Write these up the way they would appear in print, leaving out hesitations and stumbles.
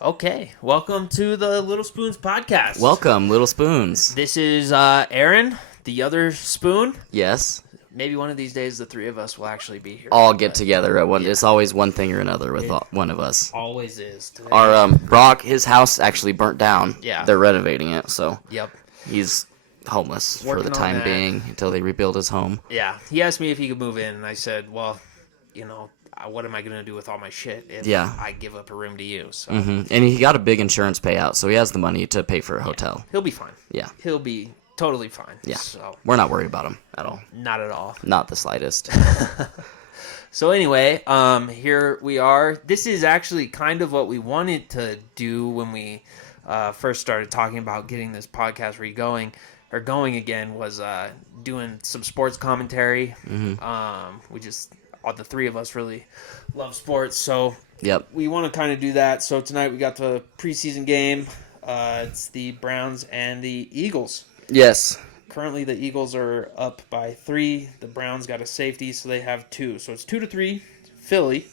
Okay, welcome to the Little Spoons podcast. Welcome, Little Spoons. This is Aaron, the other spoon. Yes. Maybe one of these days the three of us will actually be here. All get together at one. Yeah. It's always one thing or another with one of us. Always is. Today. Our Brock, his house actually burnt down. Yeah. They're renovating it, so yep. He's homeless Working for the time being until they rebuild his home. Yeah. He asked me if he could move in, and I said, well, what am I going to do with all my shit if I give up a room to you? So. Mm-hmm. And he got a big insurance payout, so he has the money to pay for a hotel. He'll be fine. Yeah. He'll be totally fine. Yeah. So. We're not worried about him at all. Not at all. Not the slightest. So anyway, here we are. This is actually kind of what we wanted to do when we first started talking about getting this podcast going again, was doing some sports commentary. Mm-hmm. All the three of us really love sports, so yep. We want to kind of do that. So tonight we got the preseason game. It's the Browns and the Eagles. Yes. Currently, the Eagles are up by 3. The Browns got a safety, so they have 2. So it's 2-3, Philly.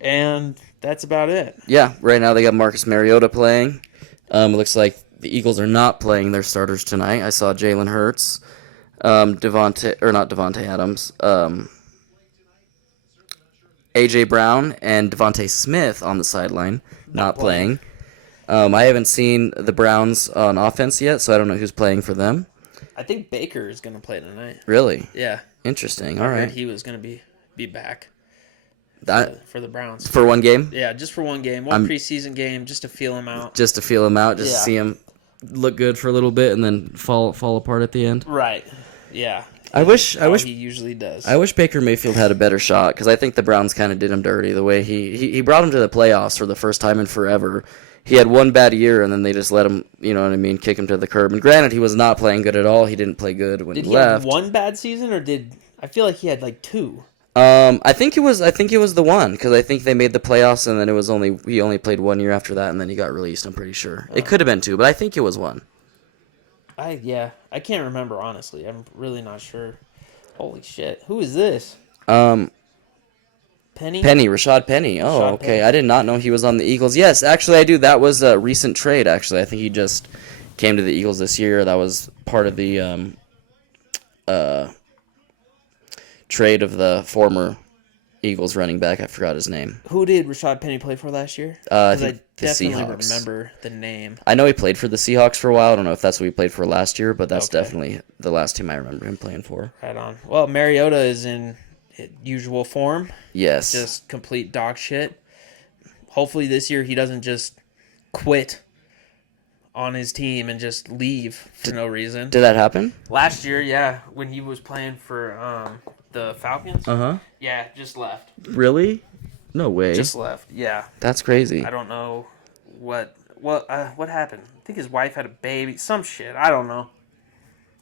And that's about it. Yeah, right now they got Marcus Mariota playing. It looks like the Eagles are not playing their starters tonight. I saw Jalen Hurts, Devontae Adams, A.J. Brown, and Devontae Smith on the sideline, not playing. I haven't seen the Browns on offense yet, so I don't know who's playing for them. I think Baker is going to play tonight. Really? Yeah. Interesting. I All heard right. he was going to be back for the Browns. For one game? Yeah, just for one game. One preseason game, just to feel him out. Just to feel him out, to see him look good for a little bit and then fall apart at the end? Right. Yeah. I wish he usually does. I wish Baker Mayfield had a better shot, because I think the Browns kind of did him dirty the way he brought him to the playoffs for the first time in forever. He had one bad year, and then they just let him, kick him to the curb. And granted, he was not playing good at all. He didn't play good when he left. Did he have one bad season, or I feel like he had like 2? I think it was the one, because I think they made the playoffs, and then he only played 1 year after that, and then he got released. I'm pretty sure it could have been 2, but I think it was 1. I can't remember, honestly. I'm really not sure. Holy shit. Who is this? Penny, Rashad Penny. Oh, Rashad okay. Penny. I did not know he was on the Eagles. Yes, actually I do. That was a recent trade, actually. I think he just came to the Eagles this year. That was part of the trade of the former Eagles running back. I forgot his name. Who did Rashad Penny play for last year? I Because I definitely Seahawks. remember the name. I know he played for the Seahawks for a while. I don't know if that's what he played for last year, but that's definitely the last team I remember him playing for. Right on. Well, Mariota is in usual form. Yes. Just complete dog shit. Hopefully this year he doesn't just quit on his team and just leave for no reason. Did that happen? Last year, yeah, when he was playing for the Falcons. Uh-huh. Yeah, just left. Really? No way. Just left. Yeah. That's crazy. I don't know what happened. I think his wife had a baby. Some shit. I don't know.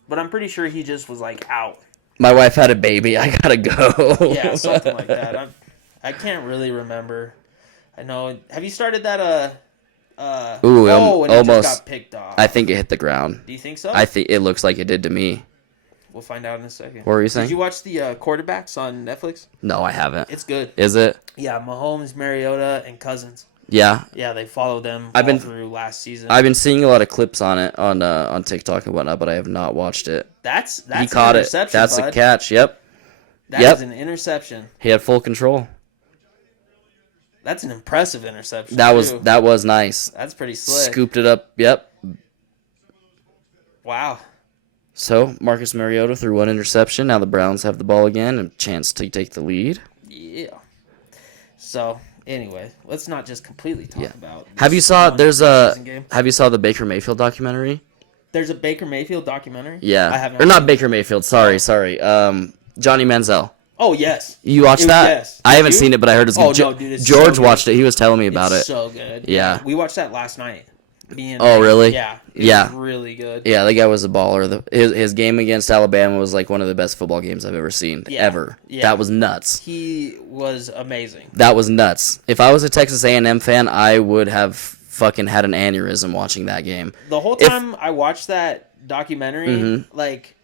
But I'm pretty sure he just was like out. My wife had a baby. I gotta go. Yeah, something like that. I can't really remember. I know. Have you started that? Ooh, and almost. it just got picked off. I think it hit the ground. Do you think so? I think it looks like it did to me. We'll find out in a second. What were you saying? Did you watch the quarterbacks on Netflix? No, I haven't. It's good. Is it? Yeah, Mahomes, Mariota, and Cousins. Yeah. Yeah, they followed them through last season. I've been seeing a lot of clips on it on TikTok and whatnot, but I have not watched it. That's he caught an it. Interception, That's bud. a catch. Yep. That is an interception. He had full control. That's an impressive interception. That was nice. That's pretty slick. Scooped it up. Yep. Wow. So Marcus Mariota threw one interception. Now the Browns have the ball again and a chance to take the lead. Yeah. So anyway, let's not just completely talk about. Have you saw the Baker Mayfield documentary? There's a Baker Mayfield documentary? Yeah. I haven't. Or not Baker Mayfield. Sorry. Johnny Manziel. Oh yes. You watched that? Yes. I haven't seen it, but I heard it's good. No, dude, it's George so watched it. He was telling me about it. So good. Yeah. We watched that last night. Oh really? Yeah. It was really good. Yeah, the guy was a baller. His game against Alabama was like one of the best football games I've ever seen. Yeah. Ever. Yeah. That was nuts. He was amazing. That was nuts. If I was a Texas A&M fan, I would have fucking had an aneurysm watching that game. The whole time I watched that documentary, like,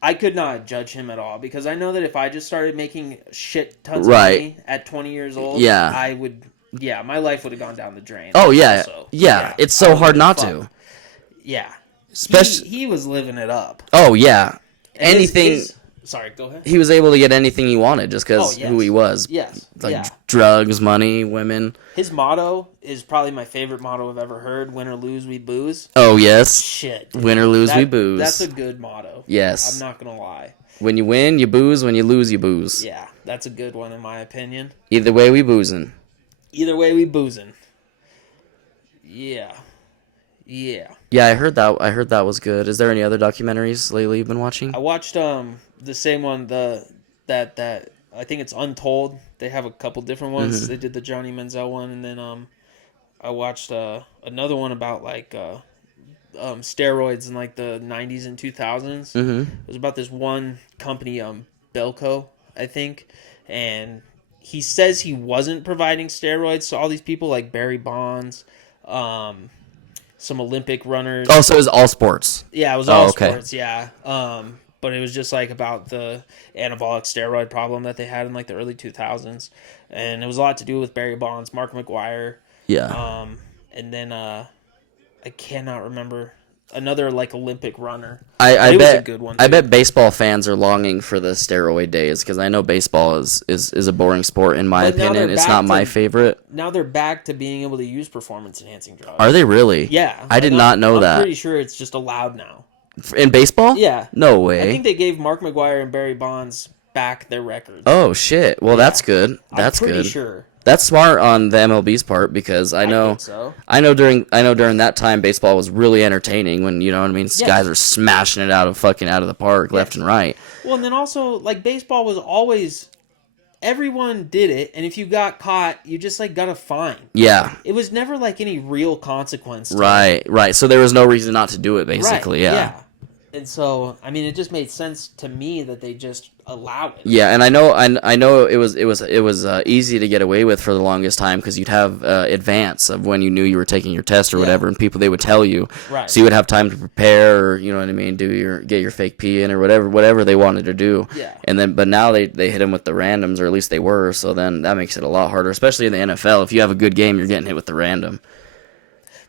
I could not judge him at all, because I know that if I just started making shit tons of money at 20 years old, I would Yeah, my life would have gone down the drain. Oh yeah, Also. yeah. It's I so would've hard been not fucked. to. Yeah. Especially. He was living it up. Oh yeah. And Anything. Sorry, go ahead. He was able to get anything he wanted just because Yes. who he was. Yes. Like yeah. drugs, money, women. His motto is probably my favorite motto I've ever heard. Win or lose, we booze. Oh yes. Shit. Dude. Win or lose, we booze. That's a good motto. Yes. I'm not going to lie. When you win, you booze. When you lose, you booze. Yeah, that's a good one in my opinion. Either way, we boozing. Either way, we boozing. Yeah. Yeah. Yeah, I heard that was good. Is there any other documentaries lately you've been watching? I watched the same one that I think it's Untold. They have a couple different ones. Mm-hmm. They did the Johnny Manziel one, and then I watched another one about steroids in like the 90s and 2000s. Mm-hmm. It was about this one company, Belco, I think, and he says he wasn't providing steroids to all these people like Barry Bonds, some Olympic runners. Oh, so it was all sports. Yeah, it was all okay. sports, yeah. But it was just like about the anabolic steroid problem that they had in like the early 2000s. And it was a lot to do with Barry Bonds, Mark McGuire. Yeah. And then I cannot remember another like Olympic runner. I bet bet was a good one. I too. bet baseball fans are longing for the steroid days because I know baseball is a boring sport in my But now opinion. they're It's back not to- my favorite. Now they're back to being able to use performance enhancing drugs. Are they really? Yeah. I did Like, not know I'm that. pretty sure it's just allowed now. In baseball? Yeah. No I way. think they gave Mark McGuire and Barry Bonds back their records. Oh shit. Well, that's good. That's I'm pretty good. sure. That's smart on the MLB's part because I know think so. I know during that time baseball was really entertaining when you know what I mean. Yeah. Guys are smashing it out of the park left and right. Well, and then also, like, baseball was always... Everyone did it, and if you got caught, you just, like, got a fine. Yeah. It was never, like, any real consequence to it. Right. So there was no reason not to do it basically. Right, Yeah. And so, I mean, it just made sense to me that they just allow it. Yeah, and I know it was easy to get away with for the longest time because you'd have advance of when you knew you were taking your test or whatever, and people they would tell you, Right. so you would have time to prepare, or you know what I mean, get your fake pee in or whatever they wanted to do. Yeah. And then, but now they hit them with the randoms, or at least they were. So then that makes it a lot harder, especially in the NFL. If you have a good game, you're getting hit with the random.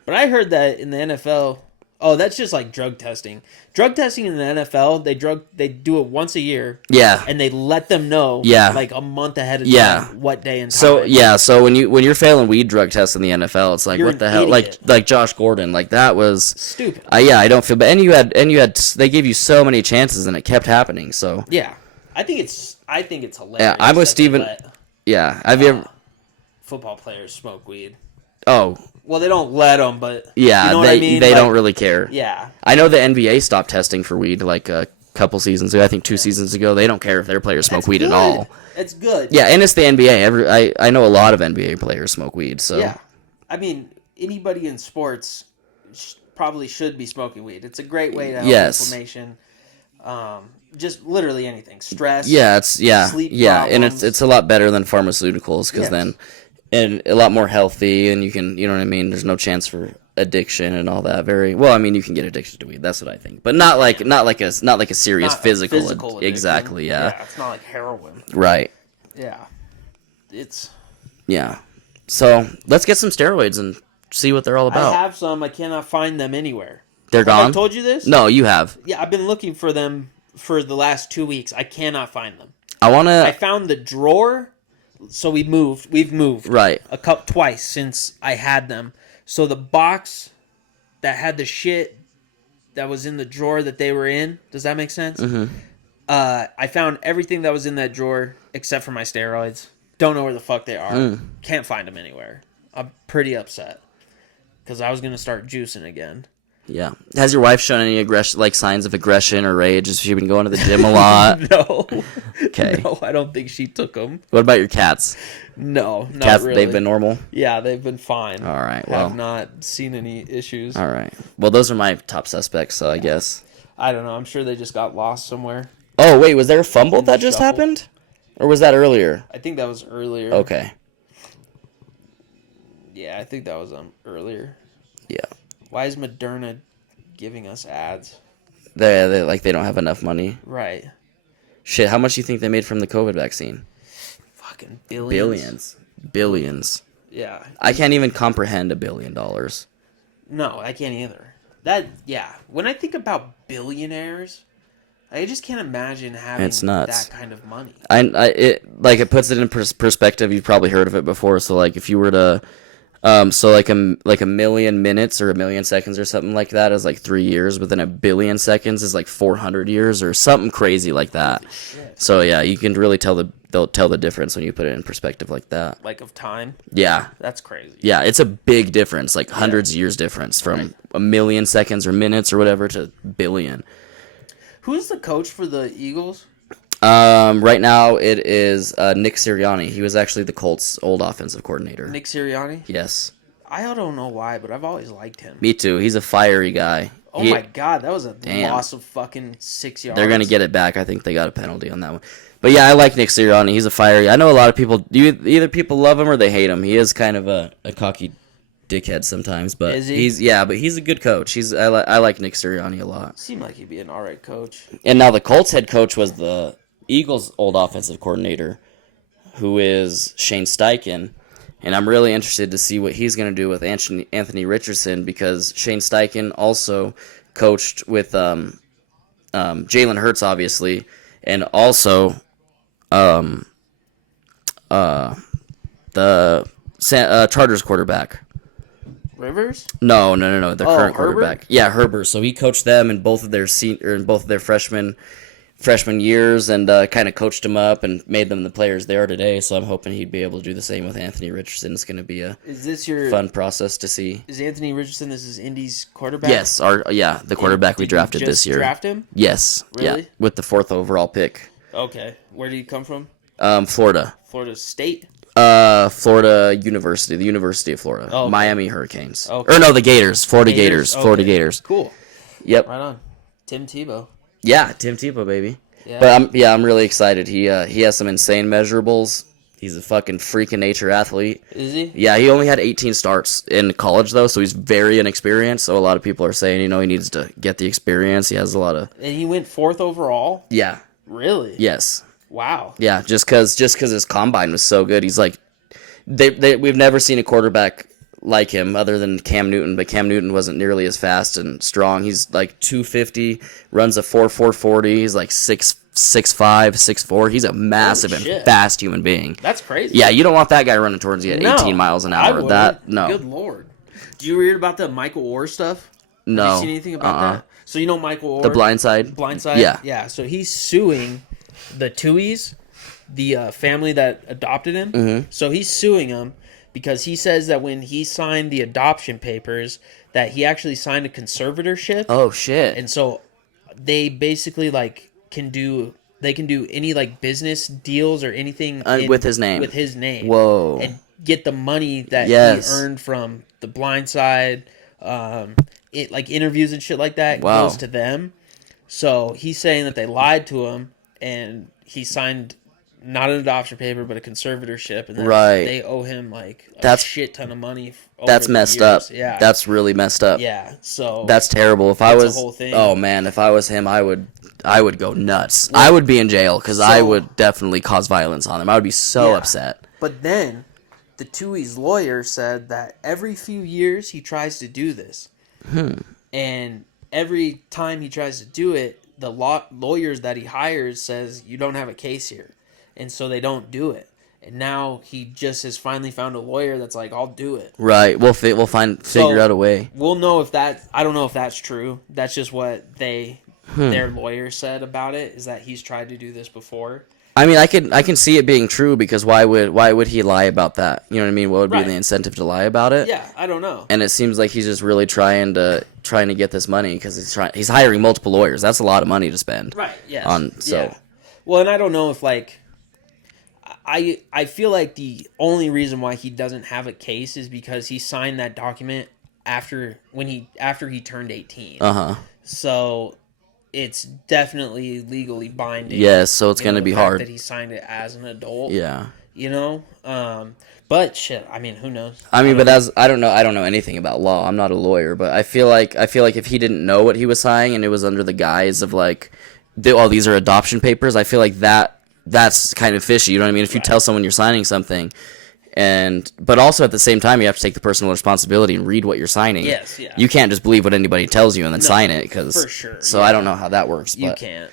But I heard that in the NFL... Oh, that's just like drug testing. Drug testing in the NFL, they do it once a year. Yeah. And they let them know like a month ahead of time what day and time. So when you're failing weed drug tests in the NFL, it's like You're what the an hell? idiot. Like Josh Gordon, like that was Stupid. I don't feel bad. And you had they gave you so many chances and it kept happening. So Yeah. I think it's hilarious. Yeah, I'm with that they Steven. let Yeah, have you ever? football players smoke weed. Oh, Well, they don't let them, but yeah, you know they what I mean? they Like, don't really care. Yeah. I know the NBA stopped testing for weed like a couple seasons ago. I think 2 seasons ago. They don't care if their players smoke weed at all. It's good. Yeah, and it's the NBA. I know a lot of NBA players smoke weed. So Yeah. I mean, anybody in sports probably should be smoking weed. It's a great way to help inflammation. Just literally anything. Stress. Yeah, sleep and problems. it's a lot better than pharmaceuticals because Yes. then and a lot more healthy, and you can, you know what I mean. There's no chance for addiction and all that. Very well. I mean, you can get addicted to weed. That's what I think, but not like a serious Not a physical addiction. exactly. Yeah. It's not like heroin. Right. Yeah. It's. Yeah. So let's get some steroids and see what they're all about. I have some. I cannot find them anywhere. They're Have gone. I told you this? No, you have. Yeah, I've been looking for them for the last 2 weeks. I cannot find them. I I found the drawer. So we've moved right. twice since I had them. So the box that had the shit that was in the drawer that they were in, does that make sense? Mm-hmm. I found everything that was in that drawer except for my steroids. Don't know where the fuck they are. Can't find them anywhere. I'm pretty upset because I was gonna start juicing again. Yeah. Has your wife shown any aggression, like signs of aggression or rage? Has she been going to the gym a lot? No. Okay. No, I don't think she took them. What about your cats? No, not Cats, really. they've been normal? Yeah, they've been fine. All right, well. Have not seen any issues. All right. Well, those are my top suspects, so I guess. I don't know. I'm sure they just got lost somewhere. Oh, wait, was there a fumble In the that just shuffle. happened? Or was that earlier? I think that was earlier. Okay. Yeah, I think that was earlier. Yeah. Why is Moderna giving us ads? They don't have enough money. Right. Shit, how much do you think they made from the COVID vaccine? Fucking billions. Billions. Yeah. I can't even comprehend $1 billion. No, I can't either. When I think about billionaires, I just can't imagine having It's nuts. that kind of money. It puts it in perspective. You've probably heard of it before. So like if you were to, like a million minutes or a million seconds or something like that is like 3 years, but then a billion seconds is like 400 years or something crazy like that. So yeah, you can really they'll tell the difference when you put it in perspective like that. Like of time? Yeah. That's crazy. Yeah, it's a big difference, like hundreds of years difference from a million seconds or minutes or whatever to billion. Who's the coach for the Eagles? Right now it is Nick Sirianni. He was actually the Colts' old offensive coordinator. Nick Sirianni? Yes. I don't know why, but I've always liked him. Me too. He's a fiery guy. Oh my God, that was a loss of fucking 6 yards. They're gonna get it back. I think they got a penalty on that one. But yeah, I like Nick Sirianni. He's a fiery. I know a lot of people. Either people love him or they hate him. He is kind of a cocky dickhead sometimes, but is he? But he's a good coach. I like Nick Sirianni a lot. Seemed like he'd be an alright coach. And now the Colts head coach was the Eagles' old offensive coordinator, who is Shane Steichen. And I'm really interested to see what he's going to do with Anthony Richardson, because Shane Steichen also coached with Jalen Hurts, obviously, and also the Chargers quarterback. Rivers? No. The current Herbert? quarterback. Yeah, Herbert. So he coached them in both of their freshman years, and kind of coached them up and made them the players they are today. So I'm hoping he'd be able to do the same with Anthony Richardson. It's going to be a fun process to see. Is Anthony Richardson, this is Indy's quarterback? Yes, the quarterback we drafted this year. Draft him? Yes. Really? Yeah, with the 4th overall pick. Okay. Where did he come from? Florida. Florida State? Florida University, the University of Florida. Oh, okay. Miami Hurricanes. Okay. Or no, the Gators. Florida Gators. Okay. Florida Gators. Cool. Yep. Right on. Tim Tebow. Yeah, Tim Tebow, baby. Yeah. But I'm really excited. He has some insane measurables. He's a fucking freak of nature athlete. Is he? Yeah, he only had 18 starts in college though, so he's very inexperienced. So a lot of people are saying, he needs to get the experience. He has a lot of. And he went 4th overall? Yeah. Really? Yes. Wow. Yeah, just cause his combine was so good. He's like, we've never seen a quarterback like him other than Cam Newton, but Cam Newton wasn't nearly as fast and strong. He's like 250, runs a 4.40. He's like 6'5", 6'4". He's a massive and fast human being. That's crazy. Yeah, you don't want that guy running towards you at 18 miles an hour. No. Good lord. Do you read about the Michael Oher stuff? No. Have you seen anything about that? So you know Michael Oher? The Blindside? Blindside? Yeah. Yeah, so he's suing the Tuohys, the family that adopted him. Mm-hmm. So he's suing them because he says that when he signed the adoption papers, that he actually signed a conservatorship. Oh, shit. And so they basically can do any business deals or anything with his name. With his name. Whoa. And get the money that he earned from the Blindside, interviews and shit like that goes to them. So he's saying that they lied to him and he signed not an adoption paper but a conservatorship, and they owe him a shit ton of money. That's messed up. Yeah, that's really messed up. Yeah, so that's terrible. If I was, oh man, if I was him, I would go nuts. I would be in jail because I would definitely cause violence on him. I would be so upset. But then the Tuohy's lawyer said that every few years he tries to do this, and every time he tries to do it, the lawyers that he hires says you don't have a case here, and so they don't do it. And now he just has finally found a lawyer that's like, I'll do it. Right. We'll figure out a way. We'll know if I don't know if that's true. That's just what their lawyer said about it, is that he's tried to do this before. I mean, I can see it being true, because why would he lie about that? You know what I mean? What would be the incentive to lie about it? Yeah, I don't know. And it seems like he's just really trying to get this money, because he's hiring multiple lawyers. That's a lot of money to spend. Right. Yes. Yeah. Well, and I don't know if I feel like the only reason why he doesn't have a case is because he signed that document after he turned 18. So it's definitely legally binding. Yes, so it's going to be hard that he signed it as an adult. Yeah. But shit, I mean, who knows? I don't know anything about law. I'm not a lawyer, but I feel like if he didn't know what he was signing and it was under the guise of these are adoption papers, I feel like that's kind of fishy. You know what I mean? If you tell someone you're signing something But also at the same time, you have to take the personal responsibility and read what you're signing. Yes, yeah. You can't just believe what anybody tells you and then sign it, for sure. So I don't know how that works. You but can't.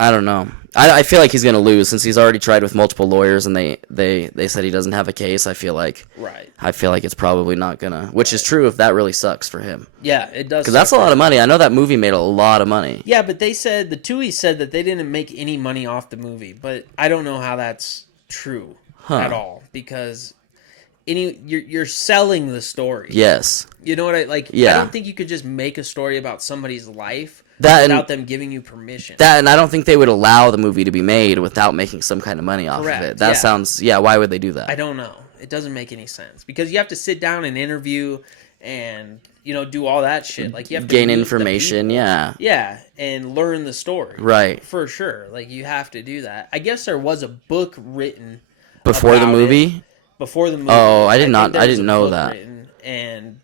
I don't know. I feel like he's going to lose since he's already tried with multiple lawyers and they said he doesn't have a case. I feel like it's probably not going to, which is true if that really sucks for him. Yeah, it does. Because that's a lot of money. I know that movie made a lot of money. Yeah, but they said, the Tuohy said that they didn't make any money off the movie, but I don't know how that's true at all, because you're selling the story. Yes. You know what I like? Yeah. I don't think you could just make a story about somebody's life without them giving you permission. And I don't think they would allow the movie to be made without making some kind of money off of it. That sounds, why would they do that? I don't know. It doesn't make any sense, because you have to sit down and interview and, do all that shit. Like, you have to gain information, Yeah, and learn the story. Right. For sure. Like, you have to do that. I guess there was a book written before the movie? Before the movie. Oh, I didn't know that. Written, and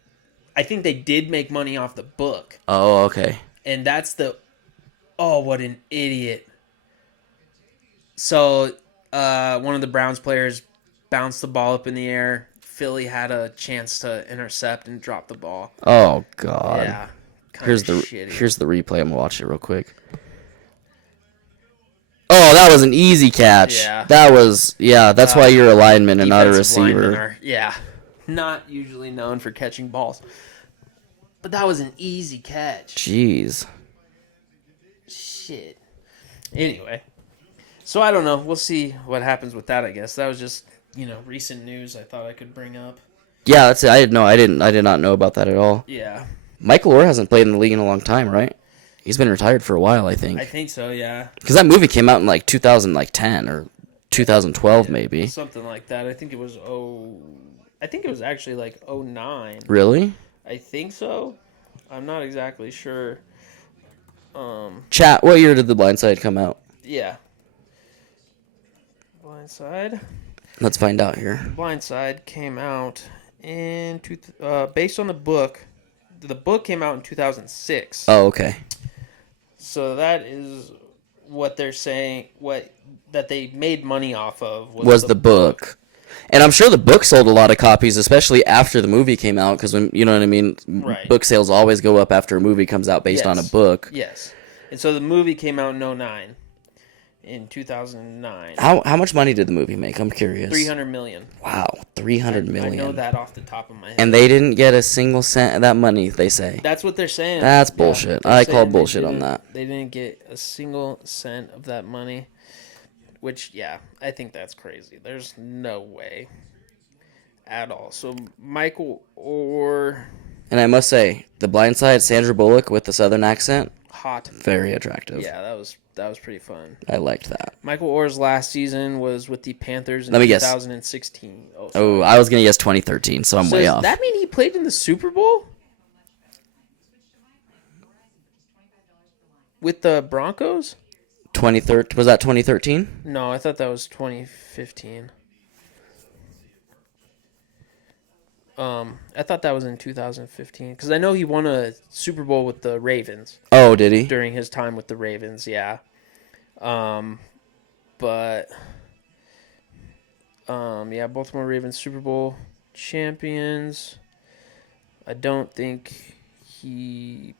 I think they did make money off the book. Oh, okay. And that's what an idiot. So, one of the Browns players bounced the ball up in the air. Philly had a chance to intercept and drop the ball. Oh, God. Yeah. Here's the replay. I'm going to watch it real quick. Oh, that was an easy catch. Yeah. That's why you're a lineman and not a receiver. Not usually known for catching balls. But that was an easy catch. Jeez. Shit. Anyway. So I don't know. We'll see what happens with that, I guess. That was just, recent news I thought I could bring up. Yeah, that's it. I did not know about that at all. Yeah. Michael Oher hasn't played in the league in a long time, right? He's been retired for a while, I think. I think so, yeah. Because that movie came out in 2010 or 2012 maybe. Something like that. I think it was actually 09. Really? I think so. I'm not exactly sure. Chat, what year did The Blind Side come out? Yeah. Blind Side. Let's find out here. Blind Side came out based on the book. The book came out in 2006. Oh, okay. So that is what they're saying. That they made money off of was the book. And I'm sure the book sold a lot of copies, especially after the movie came out, because when you know what I mean. Right. Book sales always go up after a movie comes out based on a book. Yes. And so the movie came out in 09. In 2009. How much money did the movie make? I'm curious. $300 million. Wow, $300 million. I know that off the top of my head. And they didn't get a single cent of that money, they say. That's what they're saying. That's bullshit. I call bullshit on that. They didn't get a single cent of that money, which, I think that's crazy. There's no way at all. So, Michael Oher. And I must say, The Blind Side, Sandra Bullock with the southern accent. Hot. Very attractive. Yeah, that was pretty fun. I liked that. Michael Oher's last season was with the Panthers in 2016. Oh, I was going to guess 2013, so I'm way off. Does that mean he played in the Super Bowl? With the Broncos? Was that 2013? No, I thought that was 2015. I thought that was in 2015 because I know he won a Super Bowl with the Ravens. Oh, did he? During his time with the Ravens, yeah. Baltimore Ravens Super Bowl champions. I don't think he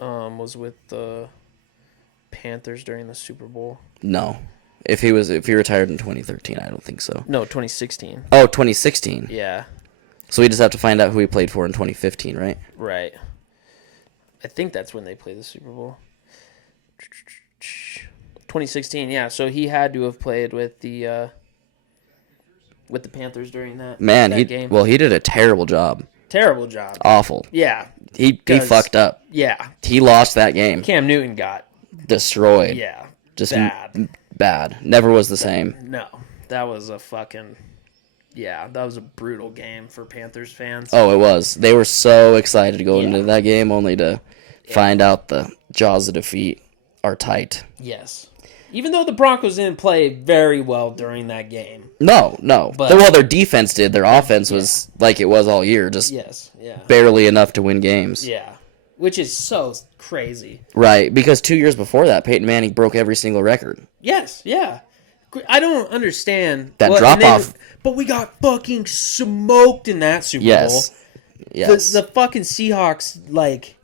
was with the Panthers during the Super Bowl. No. If he retired in 2013, I don't think so. No, 2016. Oh, 2016. Yeah. So we just have to find out who he played for in 2015, right? Right. I think that's when they played the Super Bowl. 2016, yeah. So he had to have played with the Panthers during that game. Well, he did a terrible job. Terrible job. Awful. Yeah. He fucked up. Yeah. He lost that game. Cam Newton got destroyed. Yeah. Just bad. Never was the same. No. That was a fucking... Yeah, that was a brutal game for Panthers fans. Oh, it was. They were so excited to go into that game only to find out the jaws of defeat are tight. Yes. Even though the Broncos didn't play very well during that game. No. But, their defense did. Their offense was like it was all year, just barely enough to win games. Yeah, which is so crazy. Right, because 2 years before that, Peyton Manning broke every single record. Yes, yeah. I don't understand That and drop-off. But we got fucking smoked in that Super Yes. Bowl. Yes. The fucking Seahawks, like,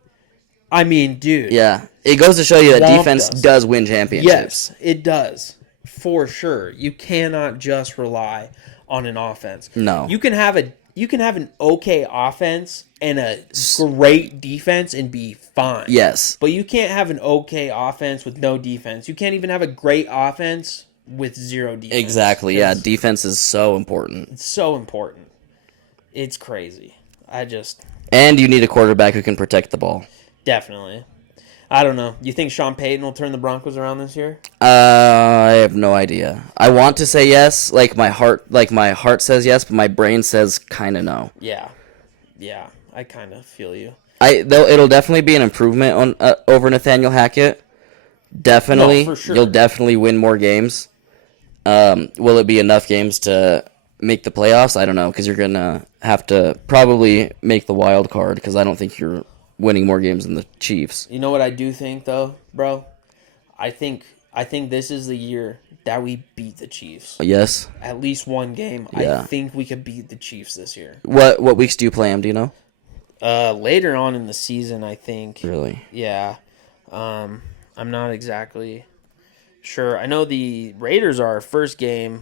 I mean, dude. Yeah. It goes to show you that Swamped defense us. does win championships. Yes, it does. For sure. You cannot just rely on an offense. No. You can have an okay offense and a great defense and be fine. Yes. But you can't have an okay offense with no defense. You can't even have a great offense with zero defense. Exactly. Yeah. Defense is so important. It's so important. It's crazy. And you need a quarterback who can protect the ball. Definitely. I don't know. You think Sean Payton will turn the Broncos around this year? I have no idea. I want to say yes, like my heart says yes, but my brain says kind of no. Yeah. I kind of feel you. It'll definitely be an improvement on over Nathaniel Hackett. Definitely, No, for sure. You'll definitely win more games. Will it be enough games to make the playoffs? I don't know, because you're gonna have to probably make the wild card, because I don't think you're winning more games than the Chiefs. You know what I do think, though, bro? I think this is the year that we beat the Chiefs. Yes. At least one game. Yeah. I think we could beat the Chiefs this year. What weeks do you play them? Do you know? Later on in the season, I think. Really? Yeah. I'm not exactly sure. I know the Raiders are our first game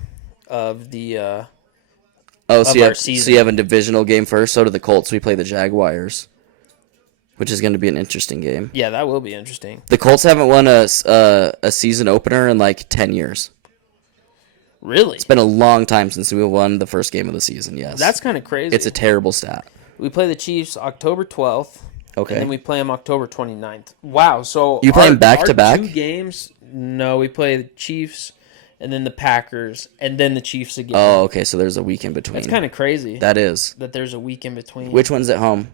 of the Oh, of our season. So you have a divisional game first. So do the Colts. We play the Jaguars, which is going to be an interesting game. Yeah, that will be interesting. The Colts haven't won a season opener in like 10 years. Really? It's been a long time since we won the first game of the season, yes. That's kind of crazy. It's a terrible stat. We play the Chiefs October 12th. Okay. And then we play them October 29th. Wow. So You play them back-to-back? 2 games? No, we play the Chiefs and then the Packers and then the Chiefs again. Oh, okay, so there's a week in between. It's kind of crazy That is. that there's a week in between. Which one's at home?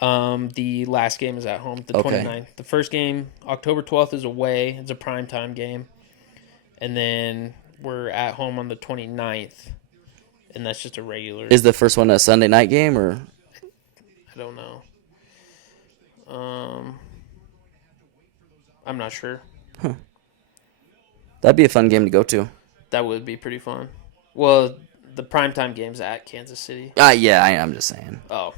The last game is at home, the Okay. 29th. The first game, October 12th, is away. It's a primetime game. And then we're at home on the 29th. And that's just a regular. Is the first one a Sunday night game or? I don't know. I'm not sure. That'd be a fun game to go to. That would be pretty fun. Well, the primetime game's at Kansas City. Yeah, I'm just saying. Oh.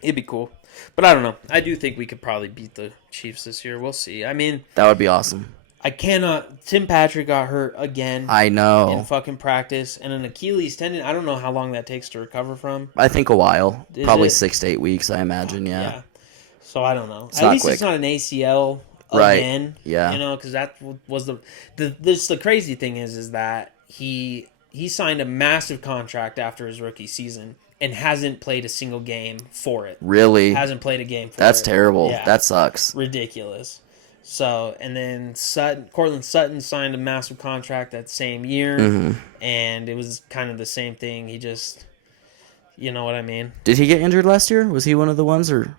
It'd be cool. But I don't know. I do think we could probably beat the Chiefs this year. We'll see. I mean, That would be awesome. I cannot. Tim Patrick got hurt again I in know. fucking practice. And an Achilles tendon, I don't know how long that takes to recover from. I think a while. Is Probably it? 6 to 8 weeks, I imagine, yeah. So I don't know. It's At not least quick. it's not an ACL Right. again. Yeah. You know, because that was the crazy thing is that he signed a massive contract after his rookie season and hasn't played a single game for it. Really? Hasn't played a game for it. That's terrible. Yeah. That sucks. Ridiculous. So, and then Cortland Sutton signed a massive contract that same year, Mm-hmm. and it was kind of the same thing. He just, you know what I mean? Did he get injured last year? Was he one of the ones or?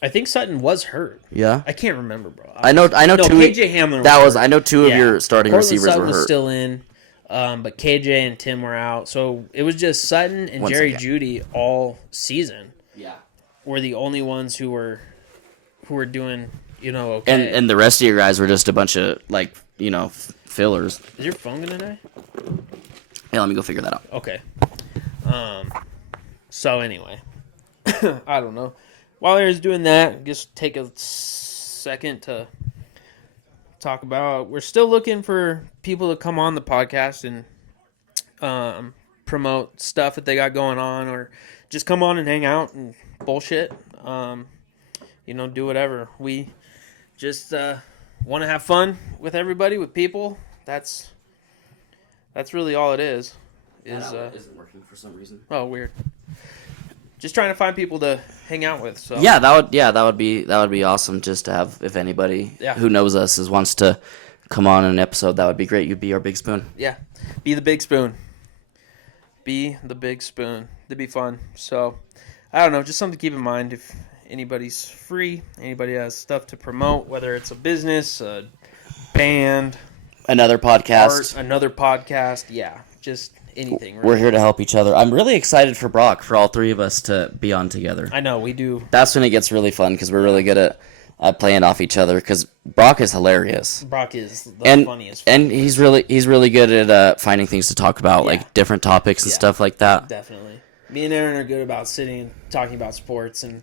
I think Sutton was hurt. Yeah. I can't remember, bro. I know No, two. KJ Hamler was hurt. I know two of your starting Cortland receivers Sutton were was hurt. still in, but KJ and Tim were out. So it was just Sutton and Once Jerry again. Jeudy all season Yeah. were the only ones who were doing, okay. And the rest of your guys were just a bunch of fillers. Is your phone gonna die? Yeah, let me go figure that out. Okay. So anyway, I don't know. While I was doing that, just take a second to talk about. We're still looking for people to come on the podcast and promote stuff that they got going on, or just come on and hang out and bullshit. Do whatever. We just want to have fun with everybody, with people. That's really all it is. Isn't working for some reason. Oh, weird. Just trying to find people to hang out with. So Yeah, that would be awesome. Just to have, if anybody who knows us wants to come on an episode, that would be great. You'd be our big spoon. Yeah, be the big spoon. Be the big spoon. That'd be fun. So I don't know, just something to keep in mind if anybody's free, anybody has stuff to promote, whether it's a business, a band, Another podcast. art, another podcast. Yeah, just anything. Really. We're here to help each other. I'm really excited for Brock, for all three of us to be on together. I know we do. That's when it gets really fun because we're really good at playing off each other because Brock is hilarious. Brock is the funniest. And he's really good at finding things to talk about, like different topics and stuff like that. Definitely. Me and Aaron are good about sitting and talking about sports and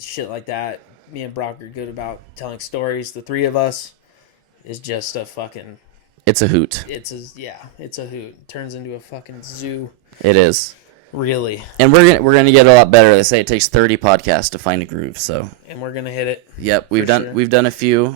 shit like that. Me and Brock are good about telling stories. The three of us is just a fucking... It's a hoot. It's a hoot. It turns into a fucking zoo. It is. Really. And we're gonna get a lot better. They say it takes 30 podcasts to find a groove, so. And we're gonna hit it. Yep, we've done a few.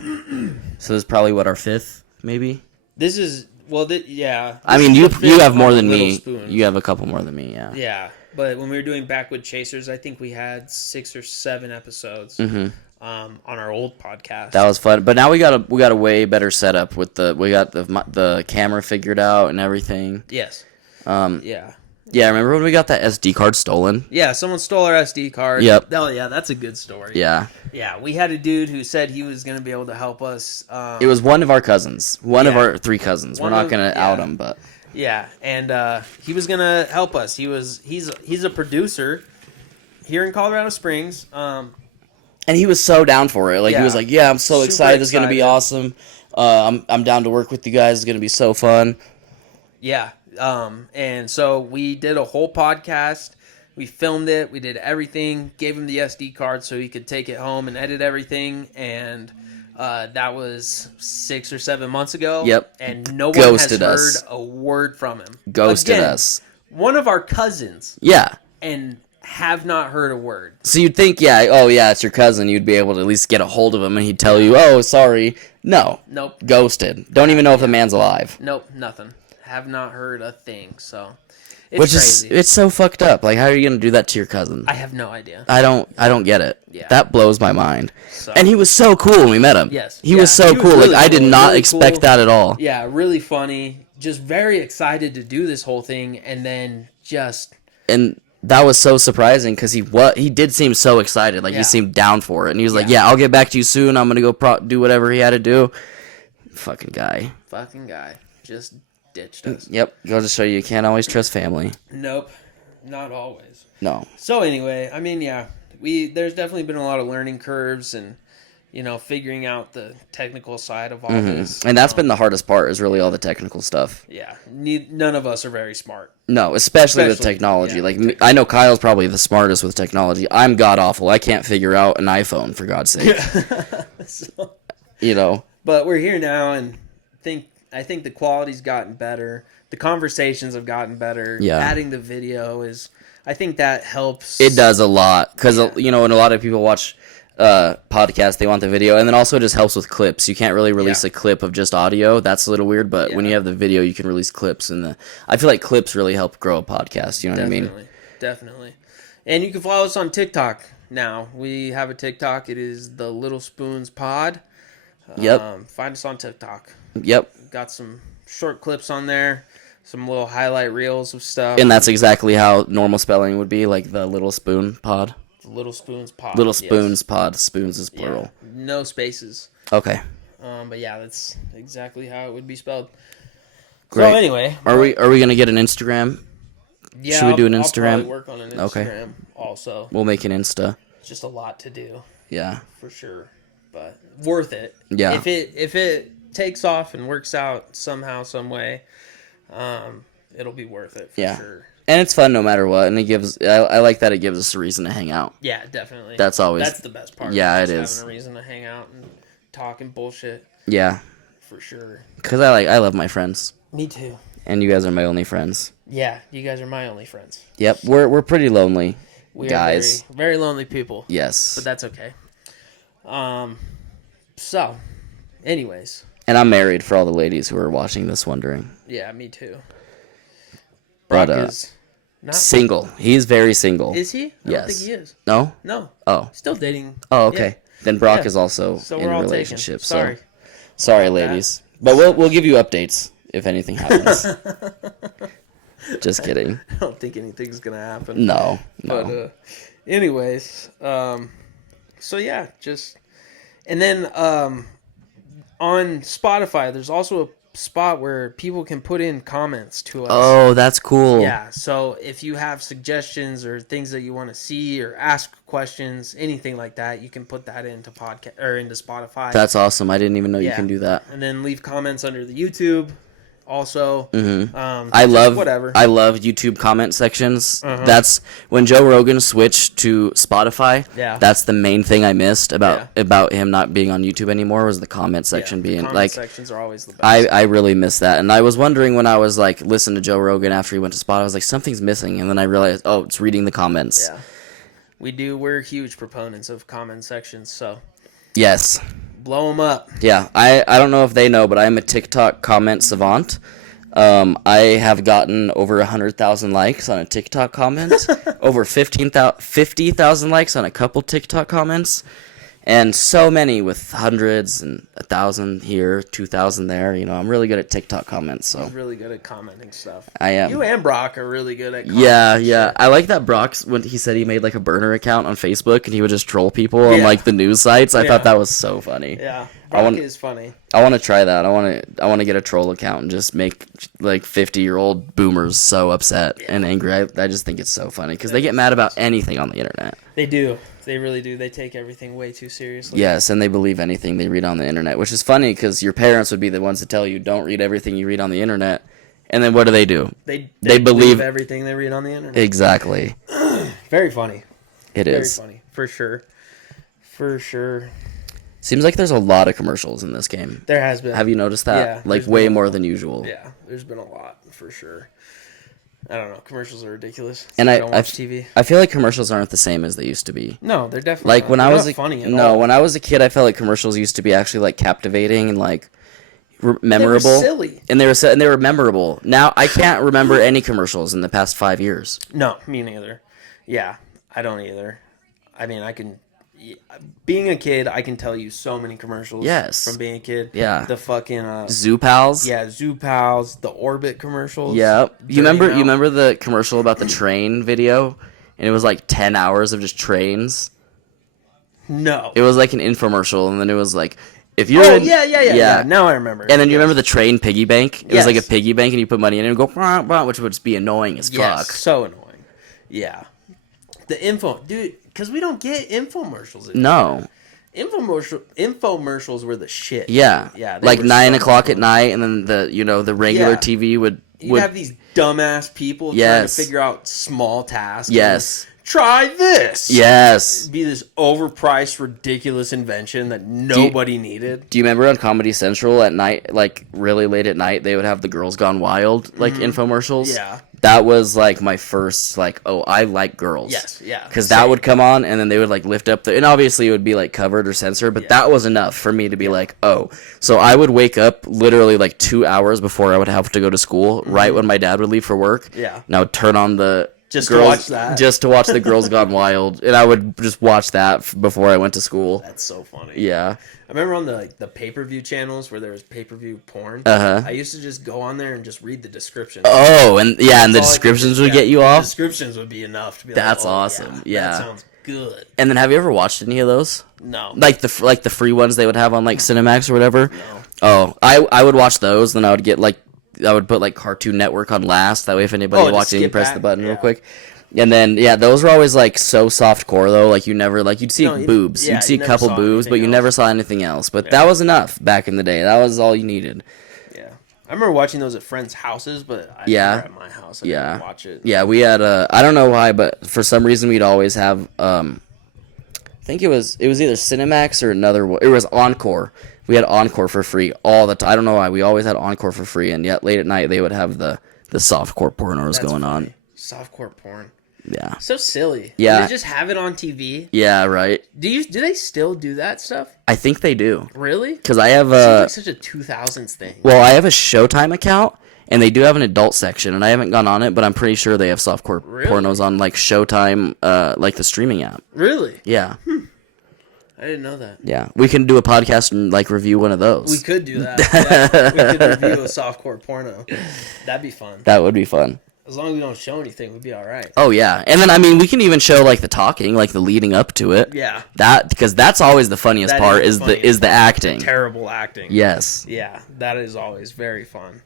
So this is probably our fifth, maybe. This is yeah. I mean, you have more than me. You have a couple more than me, yeah. Yeah, but when we were doing Backwood Chasers, I think we had 6 or 7 episodes on our old podcast. That was fun, but now we got a way better setup with we got the camera figured out and everything. Yes. Yeah. Yeah, remember when we got that SD card stolen? Yeah, someone stole our SD card. Yep. Oh, yeah, that's a good story. Yeah. Yeah, we had a dude who said he was going to be able to help us. It was one of our cousins. One of our 3 cousins. We're not going to out him, but... Yeah, and he was going to help us. He's a producer here in Colorado Springs. And he was so down for it. Like, he was like, yeah, I'm so excited. This is going to be awesome. I'm down to work with you guys. It's going to be so fun. Yeah. And so we did a whole podcast. We filmed it. We did everything. Gave him the SD card so he could take it home and edit everything. And that was 6 or 7 months ago. Yep. And no one Ghosted has us. heard a word from him. Ghosted Again, us. One of our cousins. Yeah. And have not heard a word. So you'd think, it's your cousin. You'd be able to at least get a hold of him, and he'd tell you, oh, sorry. No. Nope. Ghosted. Don't even know if the man's alive. Nope. Nothing. Have not heard a thing. So it's Which crazy. It's so fucked up. Like, how are you gonna do that to your cousin? I have no idea. I don't get it. Yeah. That blows my mind. So, and he was so cool when we met him. Yes. He was so cool. Really like I did cool, not really expect cool. that at all. Yeah, really funny. Just very excited to do this whole thing, and then just... And that was so surprising because he did seem so excited. Like he seemed down for it, and he was like, "Yeah, I'll get back to you soon. I'm gonna go do whatever he had to do." Fucking guy. Just ditched us. Yep. Goes to show you can't always trust family. Nope, not always. No. So anyway, I mean, there's definitely been a lot of learning curves and figuring out the technical side of all this. And that's been the hardest part is really all the technical stuff. Yeah, none of us are very smart. No, especially with technology. Yeah, like me, I know Kyle's probably the smartest with technology. I'm god awful. I can't figure out an iPhone for God's sake. But we're here now, and I think the quality's gotten better. The conversations have gotten better. Yeah. Adding the video I think that helps. It does a lot because when a lot of people watch podcasts, they want the video, and then also it just helps with clips. You can't really release a clip of just audio. That's a little weird, but when you have the video, you can release clips, and I feel like clips really help grow a podcast. You know what I mean? Definitely. And you can follow us on TikTok now. We have a TikTok. It is the Little Spoons Pod. Yep. Find us on TikTok. Yep. Got some short clips on there. Some little highlight reels of stuff. And that's exactly how normal spelling would be, like the Little Spoon Pod. Little Spoons Pod. Little Spoons Pod. Spoons is plural. Yeah. No spaces. Okay. But yeah, that's exactly how it would be spelled. Great. So anyway, are we gonna get an Instagram? Yeah, should we do an Instagram? I'll probably work on an Instagram also. We'll make an Insta. It's just a lot to do. Yeah. For sure, but worth it. Yeah. If it takes off and works out somehow, some way, it'll be worth it for sure. And it's fun no matter what, and it gives. I like that it gives us a reason to hang out. Yeah, definitely. That's the best part. Yeah, it is. Having a reason to hang out and talk and bullshit. Yeah. For sure. Because I love my friends. Me too. And you guys are my only friends. Yeah, you guys are my only friends. Yep, we're pretty lonely, guys. Are very lonely people. Yes. But that's okay. So, anyways. And I'm married for all the ladies who are watching this wondering. Yeah, me too. Brock is not single. He's very single. Is he? I don't think he is. No? No. Oh. Still dating. Oh, okay. Yeah. Then Brock is also in a Taken. relationship. Sorry. Sorry, ladies. But we'll give you updates if anything happens. Just kidding. I don't think anything's gonna happen. No. But anyways, so yeah, and then on Spotify, there's also a spot where people can put in comments to us. Oh, that's cool. Yeah, so if you have suggestions or things that you want to see or ask questions, anything like that, you can put that into podcast or into Spotify. That's awesome. I didn't even know you can do that. And then leave comments under the YouTube. Also, I love YouTube comment sections. That's when Joe Rogan switched to Spotify. Yeah, that's the main thing I missed about him not being on YouTube anymore was the comment section being like. Sections are always the best. I really miss that, and I was wondering when I was like listening to Joe Rogan after he went to Spotify, I was like something's missing, and then I realized it's reading the comments. Yeah, we're huge proponents of comment sections, so yes. Blow them up. Yeah, I don't know if they know, but I'm a TikTok comment savant. I have gotten over 100,000 likes on a TikTok comment, over 50,000 likes on a couple TikTok comments, and so many with hundreds and 1,000 here, 2,000 there. You know, I'm really good at TikTok comments. So he's really good at commenting stuff. I am. You and Brock are really good at commenting. Yeah. I like that Brock's when he said he made like a burner account on Facebook and he would just troll people on like the news sites. I thought that was so funny. Yeah, Brock is funny. I want to try that. I want to get a troll account and just make like 50-year-old boomers so upset and angry. I just think it's so funny because they get mad about anything on the internet. They do. They really do. They take everything way too seriously. Yes, and they believe anything they read on the internet, which is funny because your parents would be the ones to tell you don't read everything you read on the internet. And then what do? They believe everything they read on the internet. Exactly. Very funny. It is. Very funny. For sure. Seems like there's a lot of commercials in this game. There has been. Have you noticed that? Yeah. Like way more than usual. Yeah, there's been a lot for sure. I don't know. Commercials are ridiculous. And I don't watch TV. I feel like commercials aren't the same as they used to be. No, they're definitely like not. when They're I was not funny at no, all. when I was a kid, I felt like commercials used to be actually like captivating and like memorable. They were silly. And they were memorable. Now I can't remember any commercials in the past 5 years. No, me neither. Yeah, I don't either. I mean, I can. Being a kid, I can tell you so many commercials. Yes. From being a kid. Yeah. The fucking Zoo Pals. Yeah, Zoo Pals, the Orbit commercials. Yeah. You remember the commercial about the train video, and it was like 10 hours of just trains. No. It was like an infomercial, and then it was like if you're yeah. Now I remember. And then you remember the train piggy bank? It was like a piggy bank, and you put money in it and go, bah, bah, which would just be annoying as fuck. So annoying. Yeah. The info, dude, because we don't get infomercials anymore. No. Infomercials were the shit. Yeah. Yeah. Like 9 o'clock at night, and then the regular TV would have these dumbass people trying to figure out small tasks. Yes. Try this. Yes. It'd be this overpriced, ridiculous invention that nobody needed. Do you remember on Comedy Central at night, like really late at night, they would have the Girls Gone Wild like infomercials? Yeah. That was like my first like, oh, I like girls. Yes, yeah. Because that would come on and then they would like lift up and obviously it would be like covered or censored, but that was enough for me to be like, oh. So I would wake up literally like 2 hours before I would have to go to school, right when my dad would leave for work. Yeah. And I would turn on the Just girls, to watch that. Just to watch the Girls Gone Wild. And I would just watch that before I went to school. That's so funny. Yeah. I remember on the pay-per-view channels where there was pay-per-view porn. Uh-huh. I used to just go on there and just read the descriptions. Oh, and the descriptions would get you off? The descriptions would be enough to be That's like, oh, awesome. Yeah. That sounds good. And then have you ever watched any of those? No. Like the free ones they would have on like Cinemax or whatever? No. Oh, I would watch those, then I would get like I would put like Cartoon Network on last, that way if anybody watched it, you press the button real quick. And then, those were always, like, so soft-core, though. Like, you never, like, you'd see boobs. You'd see a couple boobs, but you never saw anything else. But that was enough back in the day. That was all you needed. Yeah. I remember watching those at friends' houses, but I never at my house. I didn't watch it. Yeah, we had, I don't know why, but for some reason we'd always have, I think it was either Cinemax or another one. It was Encore. We had Encore for free all the time. I don't know why. We always had Encore for free, and yet late at night they would have the softcore pornos going on. Softcore porn. Yeah. So silly. Yeah. They just have it on TV. Yeah, right. Do they still do that stuff? I think they do. Really? Because I have it seems like such a 2000s thing. Well, I have a Showtime account, and they do have an adult section, and I haven't gone on it, but I'm pretty sure they have softcore pornos on like Showtime, like the streaming app. Really? Yeah. I didn't know that. Yeah, we can do a podcast and like review one of those. We could do that. Yeah. We could review a softcore porno. That'd be fun. That would be fun. As long as we don't show anything, we'd be all right. Oh yeah, and then I mean we can even show like the talking, like the leading up to it. Yeah. That because that's always the funniest part is the acting. Terrible acting. Yes. Yeah, that is always very fun,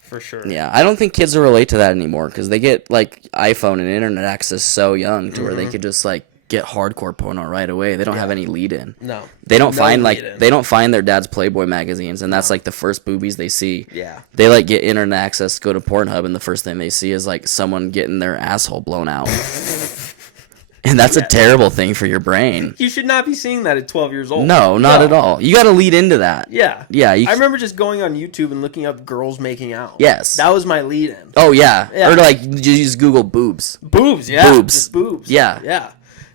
for sure. Yeah, I don't think kids will relate to that anymore because they get like iPhone and internet access so young to where they could just like get hardcore porno right away. They don't have any lead in. No. They don't No find lead-in. they don't find their dad's Playboy magazines, and that's like the first boobies they see. Yeah. They like get internet access, go to Pornhub, and the first thing they see is like someone getting their asshole blown out. And that's a terrible thing for your brain. You should not be seeing that at 12 years old. No, not at all. You got to lead into that. Yeah. Yeah. I remember just going on YouTube and looking up girls making out. Yes. That was my lead-in. Oh yeah. Yeah. Or like you just Google boobs. Boobs, yeah. Boobs. Just boobs. Yeah. Yeah.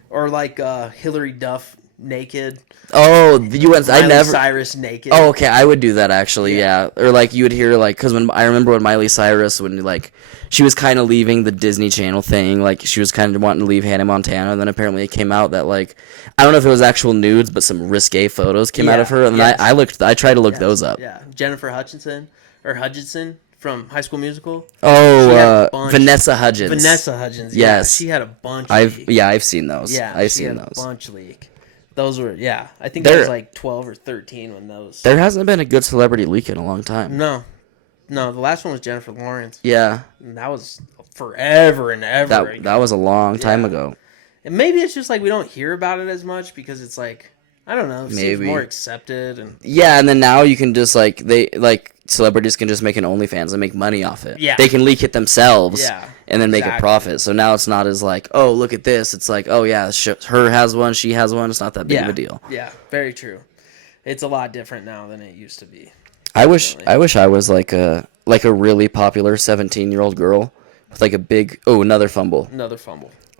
Or like Hillary Duff naked. Oh, you went. I Miley never. Cyrus naked. Oh, okay. I would do that actually. Yeah. Or like you would hear like because when I remember when Miley Cyrus when like she was kind of leaving the Disney Channel thing, like she was kind of wanting to leave Hannah Montana, and then apparently it came out that like I don't know if it was actual nudes, but some risque photos came out of her, and then I tried to look those up. Yeah. Jennifer Hutchinson from High School Musical. Oh, Vanessa Hudgens. Vanessa Hudgens. Yes. Yeah, she had a bunch. I've seen those. Yeah, I've she seen had those. a bunch leak. Those were I think I was like 12 or 13 when those. There hasn't been a good celebrity leak in a long time. No, the last one was Jennifer Lawrence. Yeah. And that was forever and ever ago. That was a long time ago. And maybe it's just like we don't hear about it as much because it's like I don't know, it seems more accepted and yeah, and then now you can just like celebrities can just make an OnlyFans and make money off it. Yeah. They can leak it themselves. Yeah, and then make a profit. So now it's not as like, oh, look at this. It's like, oh yeah, her has one, she has one. It's not that big of a deal. Yeah, very true. It's a lot different now than it used to be. I wish I was like a really popular 17-year-old girl with like a big another fumble.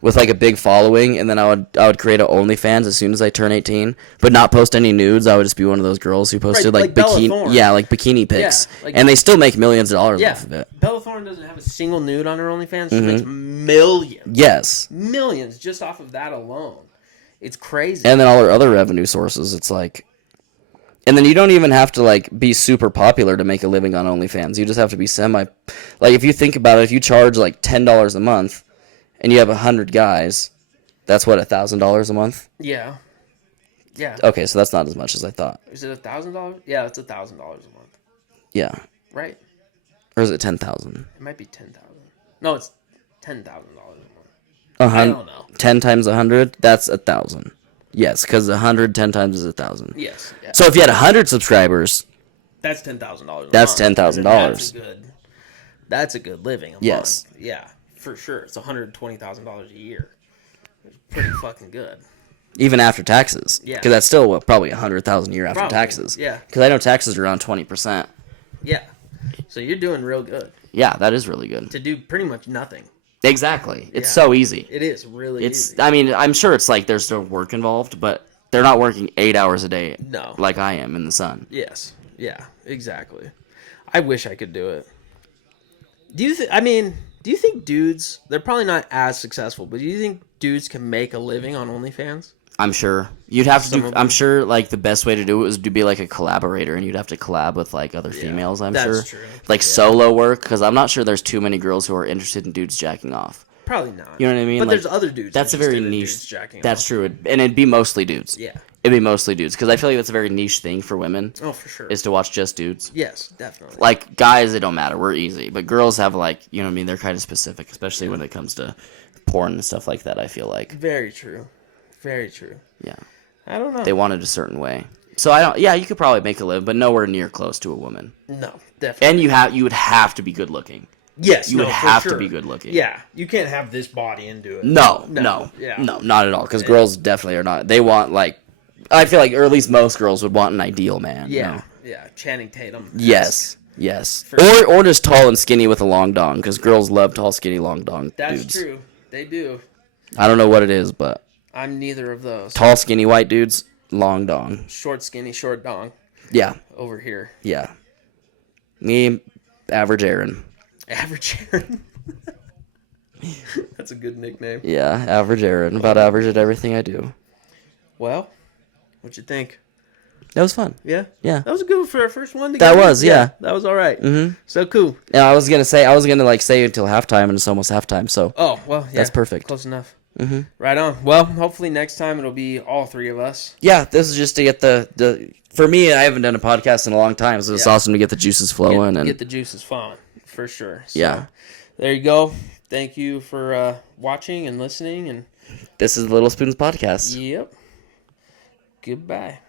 With like a big following, and then I would create an OnlyFans as soon as I turn 18, but not post any nudes. I would just be one of those girls who posted like bikini, like bikini pics, and they still make millions of dollars off of it. Bella Thorne doesn't have a single nude on her OnlyFans. She makes millions. Yes, millions just off of that alone. It's crazy. And then all her other revenue sources, it's like, and then you don't even have to like be super popular to make a living on OnlyFans. You just have to be like if you think about it, if you charge like $10 a month. And you have 100 guys, that's what, $1,000 a month? Yeah. Yeah. Okay, so that's not as much as I thought. Is it $1,000? Yeah, it's $1,000 a month. Yeah. Right? Or is it 10,000? It might be 10,000. No, it's $10,000 a month. I don't know. 10 times 100, that's 1,000. Yes, because 100 10 times is 1,000. Yes. Yeah. So if you had 100 subscribers, that's $10,000. That's $10,000. That's a good living. Yes. Month. Yeah. For sure. It's $120,000 a year. It's pretty fucking good. Even after taxes. Yeah. Because that's still probably $100,000 a year after taxes. Yeah. Because I know taxes are around 20%. Yeah. So you're doing real good. Yeah, that is really good. To do pretty much nothing. Exactly. It's so easy. It is really easy. I mean, I'm sure it's like there's still work involved, but they're not working 8 hours a day. No. Like I am in the sun. Yes. Yeah, exactly. I wish I could do it. Do you think dudes, they're probably not as successful, but do you think dudes can make a living on OnlyFans? I'm sure. You'd have to do, I'm sure like the best way to do it was to be like a collaborator, and you'd have to collab with like other females, I'm sure. That's true. Like solo work, because I'm not sure there's too many girls who are interested in dudes jacking off. Probably not. You know what I mean? But like, there's other dudes. That's a very niche. That's off. True. And it'd be mostly dudes. Yeah. It'd be mostly dudes, because I feel like that's a very niche thing for women. Oh, for sure. Is to watch just dudes. Yes, definitely. Like, guys, it don't matter. We're easy. But girls have, like, you know what I mean? They're kind of specific, especially when it comes to porn and stuff like that, I feel like. Very true. Very true. Yeah. I don't know. They want it a certain way. So, you could probably make a living, but nowhere near close to a woman. No, definitely. And you would have to be good looking. Yes, you would have to be good looking. Yeah, you can't have this body and do it. No, yeah. No, not at all. Because girls definitely are not. They want, like, I feel like, or at least most girls would want an ideal man. Yeah, you know? Yeah. Channing Tatum. Yes. Or just tall and skinny with a long dong, because girls love tall, skinny, long dong That's dudes. true. They do. I don't know what it is, but I'm neither of those. Tall, skinny, white dudes, long dong. Short, skinny, short dong. Yeah. Over here. Yeah. Me, average Aaron. Average Aaron. That's a good nickname. Yeah, average Aaron. About average at everything I do. Well, what'd you think? That was fun. Yeah? Yeah. That was a good one for our first one That together. was, yeah. That was all right. Mm-hmm. So cool. Yeah, I was gonna like say until halftime, and it's almost halftime. So Oh, well, yeah. that's perfect. Close enough. Mm-hmm. Right on. Well, hopefully next time it'll be all three of us. Yeah, this is just to get the for me. I haven't done a podcast in a long time, so it's awesome to get the juices flowing and get the juices flowing for sure. So, yeah. There you go. Thank you for watching and listening. And This is Little Spoons Podcast. yep. Goodbye.